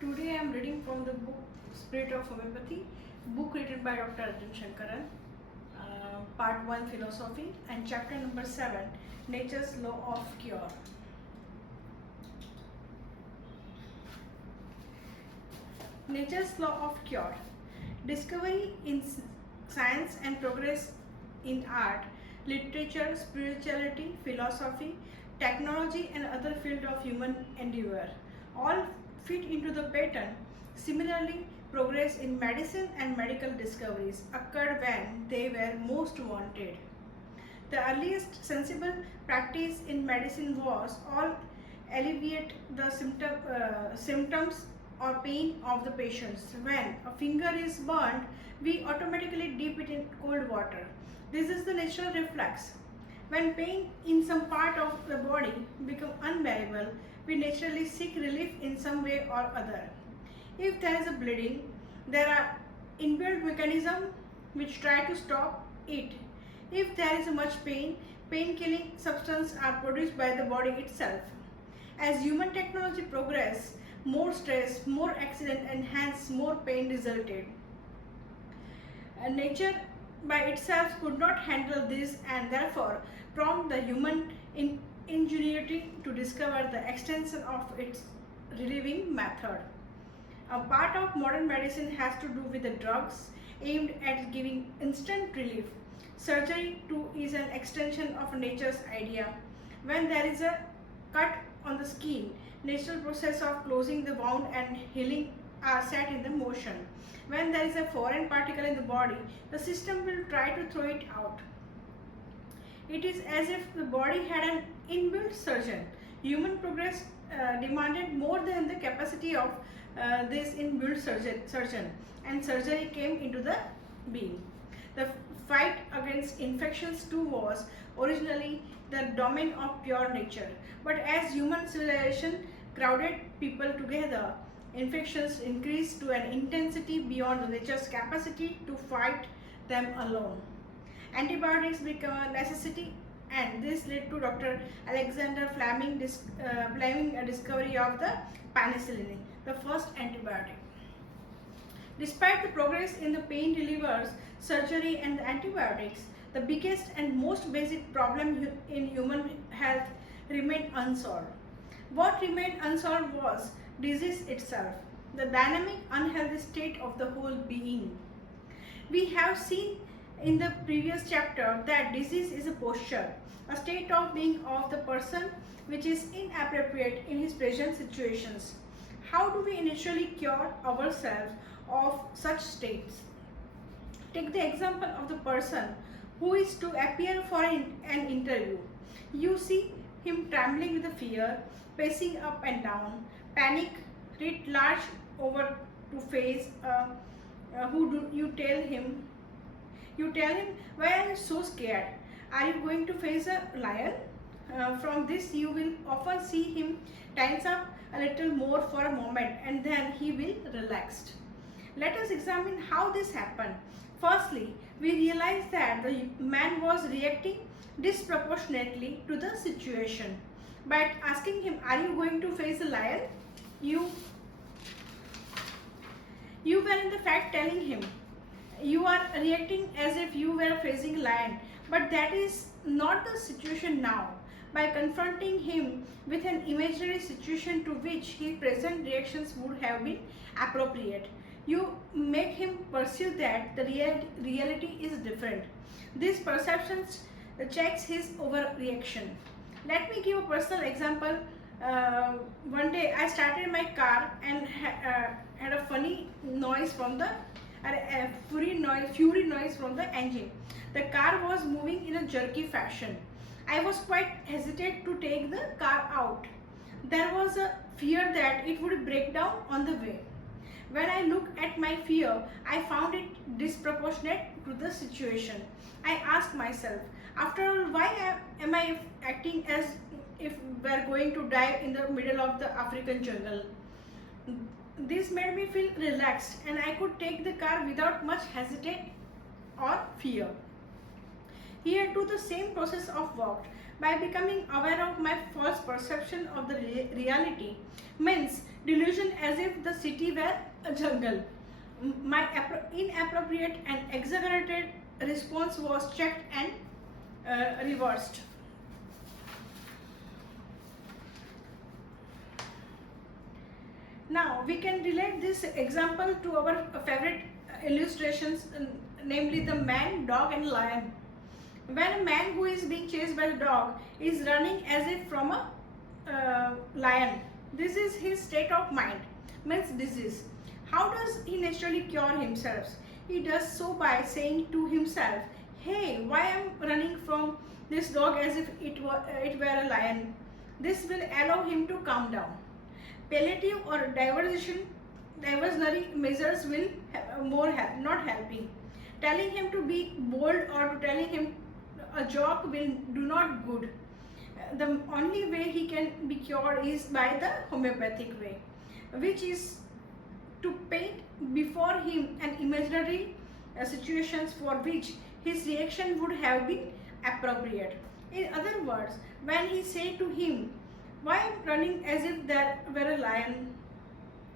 Today I am reading from the book Spirit of Homeopathy, book written by Dr.Rajan Sankaran, part 1 Philosophy, and chapter number 7 Nature's Law of Cure. Nature's Law of Cure. Discovery in science and progress in art, literature, spirituality, philosophy, technology, and other fields of human endeavor all fit into the pattern. Similarly, progress in medicine and medical discoveries occurred when they were most wanted. The earliest sensible practice in medicine was all alleviate the symptoms or pain of the patients. When a finger is burnt, we automatically dip it in cold water. This is the natural reflex. When pain in some part of the body becomes unbearable, we naturally seek relief in some way or other. If there is a bleeding, there are inbuilt mechanisms which try to stop it. If there is much pain, pain-killing substances are produced by the body itself. As human technology progressed, more stress, more accident, and hence more pain resulted. Nature by itself could not handle this and therefore prompt the human ingenuity to discover the extension of its relieving method. A part of modern medicine has to do with the drugs aimed at giving instant relief. Surgery too is an extension of nature's idea. When there is a cut on the skin, natural process of closing the wound and healing are set in the motion. When there is a foreign particle in the body, the system will try to throw it out. It is as if the body had an inbuilt surgeon. Human progress demanded more than the capacity of this inbuilt surgeon, and surgery came into the being. The fight against infections too was originally the domain of pure nature, but as human civilization crowded people together, infections increased to an intensity beyond nature's capacity to fight them alone. Antibiotics became a necessity, and this led to Dr. Alexander Fleming's discovery of the penicillin, the first antibiotic. Despite the progress in the pain relievers, surgery, and the antibiotics, the biggest and most basic problem in human health remained unsolved. What remained unsolved was disease itself, the dynamic, unhealthy state of the whole being. We have seen in the previous chapter that disease is a posture, a state of being of the person which is inappropriate in his present situations. How do we initially cure ourselves of such states? Take the example of the person who is to appear for an interview. You see him trembling with the fear, pacing up and down, panic writ large over to face. You tell him, why are you so scared? Are you going to face a lion? From this you will often see him tense up a little more for a moment and then he will relax. Let us examine how this happened. Firstly, we realize that the man was reacting disproportionately to the situation. By asking him, are you going to face a lion? You were in the fact telling him, you are reacting as if you were facing a lion, but that is not the situation now. By confronting him with an imaginary situation to which his present reactions would have been appropriate, you make him perceive that the reality is different. This perception checks his overreaction. Let me give a personal example. One day I started my car and had a funny noise from the fury noise from the engine. The car was moving in a jerky fashion. I was quite hesitant to take the car out. There was a fear that it would break down on the way. When I looked at my fear, I found it disproportionate to the situation. I asked myself, after all, why am I acting as if we are going to die in the middle of the African jungle? This made me feel relaxed and I could take the car without much hesitation or fear. Here too the same process of worked. by becoming aware of my false perception of the reality, means delusion as if the city were a jungle. My inappropriate and exaggerated response was checked and reversed. Now we can relate this example to our favorite illustrations, namely the man, dog and lion. When a man who is being chased by the dog is running as if from a lion, this is his state of mind, means disease. How does he naturally cure himself? He does so by saying to himself, hey, why am I running from this dog as if it were a lion? This will allow him to calm down. Palliative or diversionary measures will not helping. Telling him to be bold or to telling him a joke will do not good. The only way he can be cured is by the homeopathic way, which is to paint before him an imaginary situations for which his reaction would have been appropriate. In other words, when he say to him, why am running as if there were a lion,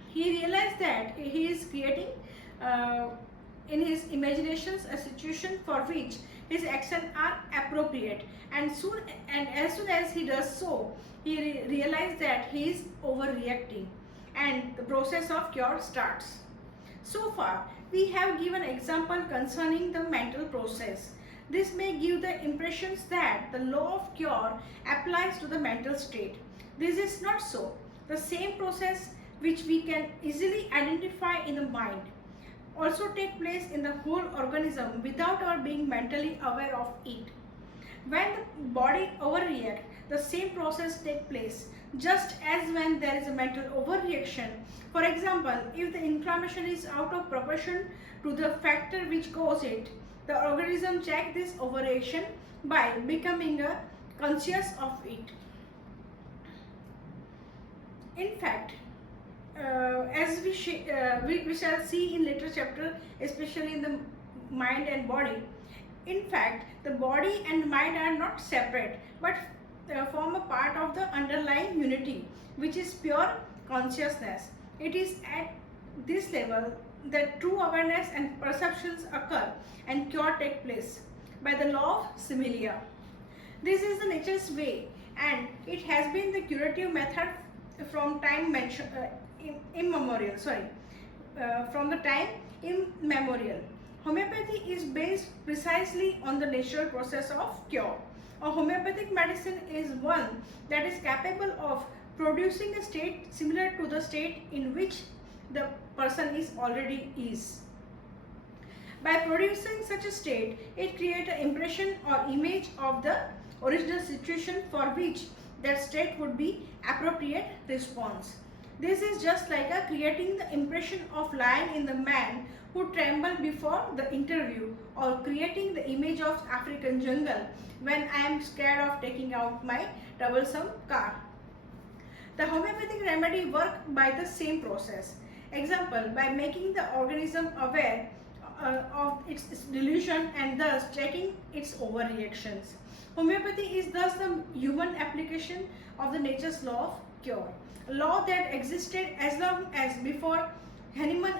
he realized that he is creating in his imaginations a situation for which his actions are appropriate, and as soon as he does so, he realized that he is overreacting and the process of cure starts. So far, we have given example concerning the mental process. This may give the impressions that the law of cure applies to the mental state. This is not so. The same process which we can easily identify in the mind also take place in the whole organism without our being mentally aware of it. When the body overreacts, the same process takes place, just as when there is a mental overreaction. For example, if the inflammation is out of proportion to the factor which causes it, the organism checks this overreaction by becoming conscious of it. In fact, as we shall see in later chapter, especially in the mind and body, in fact, the body and mind are not separate but form a part of the underlying unity, which is pure consciousness. It is at this level that true awareness and perceptions occur and cure take place by the law of similia. This is the nature's way, and it has been the curative method from time immemorial. From the time immemorial. Homeopathy is based precisely on the natural process of cure. A homeopathic medicine is one that is capable of producing a state similar to the state in which the person is already is. By producing such a state, it creates an impression or image of the original situation for which that state would be appropriate response. This is just like creating the impression of lion in the man who trembled before the interview, or creating the image of African jungle when I am scared of taking out my troublesome car. The homeopathic remedy works by the same process. Example, by making the organism aware of its delusion and thus checking its overreactions. Homeopathy is thus the human application of the nature's law of cure, a law that existed as long as before Hahnemann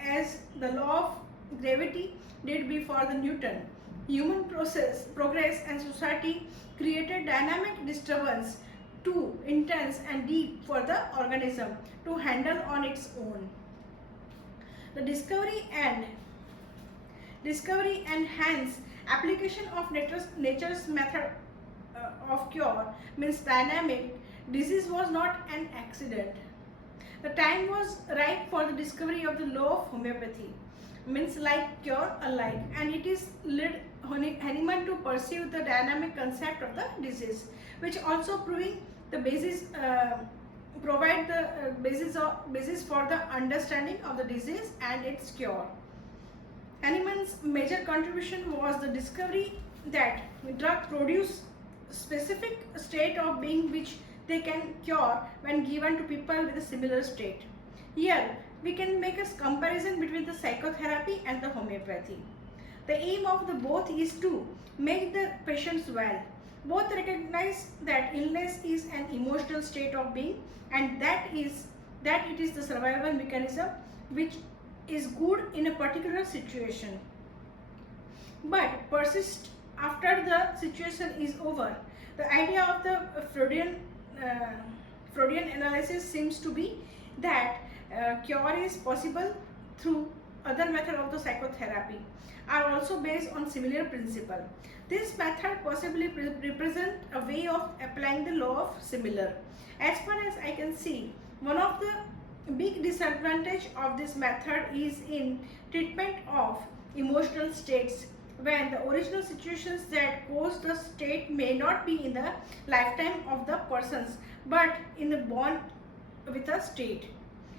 as the law of gravity did before the Newton. Human progress and society created dynamic disturbance too intense and deep for the organism to handle on its own. The discovery and hence application of nature's method of cure means dynamic. Disease was not an accident. The time was ripe for the discovery of the law of homeopathy, means like cure alike, and it is led Hahnemann to pursue the dynamic concept of the disease, which also proving the basis provide the basis for the understanding of the disease and its cure. Hahnemann's major contribution was the discovery that drug produce specific state of being which they can cure when given to people with a similar state. Here, we can make a comparison between the psychotherapy and the homeopathy. The aim of the both is to make the patients well. Both recognize that illness is an emotional state of being, and that it is the survival mechanism which is good in a particular situation, but persists after the situation is over. The idea of the uh, Freudian analysis seems to be that cure is possible through other method of the psychotherapy are also based on similar principle. This method possibly represent a way of applying the law of similar. As far as I can see, one of the big disadvantage of this method is in treatment of emotional states, when the original situations that cause the state may not be in the lifetime of the persons, but in the born with a state.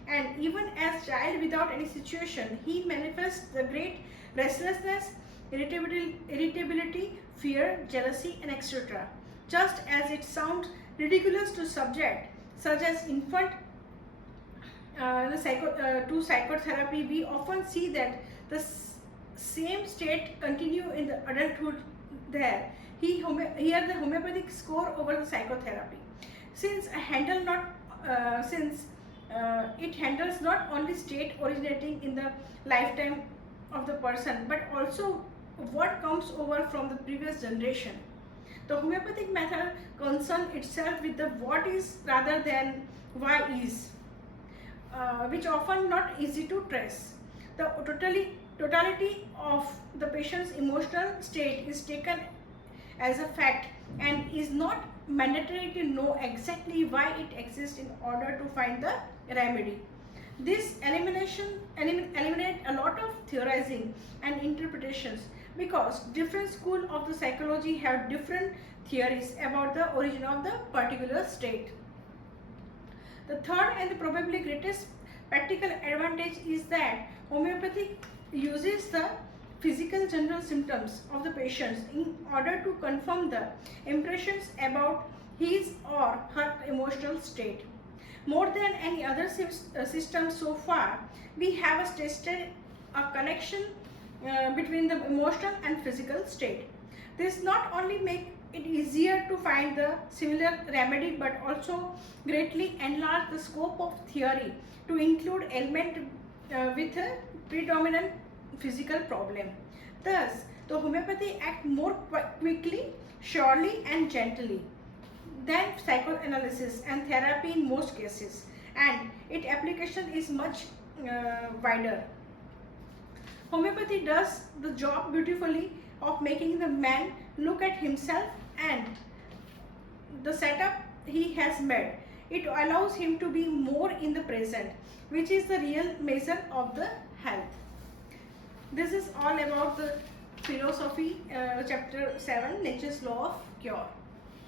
And even as child without any situation, he manifests the great restlessness, irritability, fear, jealousy, and etc. Just as it sounds ridiculous to subject such as infant to psychotherapy, we often see that the same state continue in the adulthood. There, here the homeopathic score over the psychotherapy, since it handles not only state originating in the lifetime of the person, but also what comes over from the previous generation. The homeopathic method concerns itself with the what is rather than why is, which often not easy to trace. The totality of the patient's emotional state is taken as a fact and is not mandatory to know exactly why it exists in order to find the remedy. This eliminate a lot of theorizing and interpretations, because different school of the psychology have different theories about the origin of the particular state. The third and probably greatest practical advantage is that homeopathy uses the physical general symptoms of the patients in order to confirm the impressions about his or her emotional state. More than any other system so far, we have tested a connection between the emotional and physical state. This not only make it easier to find the similar remedy, but also greatly enlarge the scope of theory to include element with a predominant physical problem. Thus, the homeopathy acts more quickly, surely, and gently than psychoanalysis and therapy in most cases, and its application is much wider. Homeopathy does the job beautifully of making the man look at himself and the setup he has made. It allows him to be more in the present, which is the real measure of the health. This is all about the philosophy, chapter 7, Nature's Law of Cure.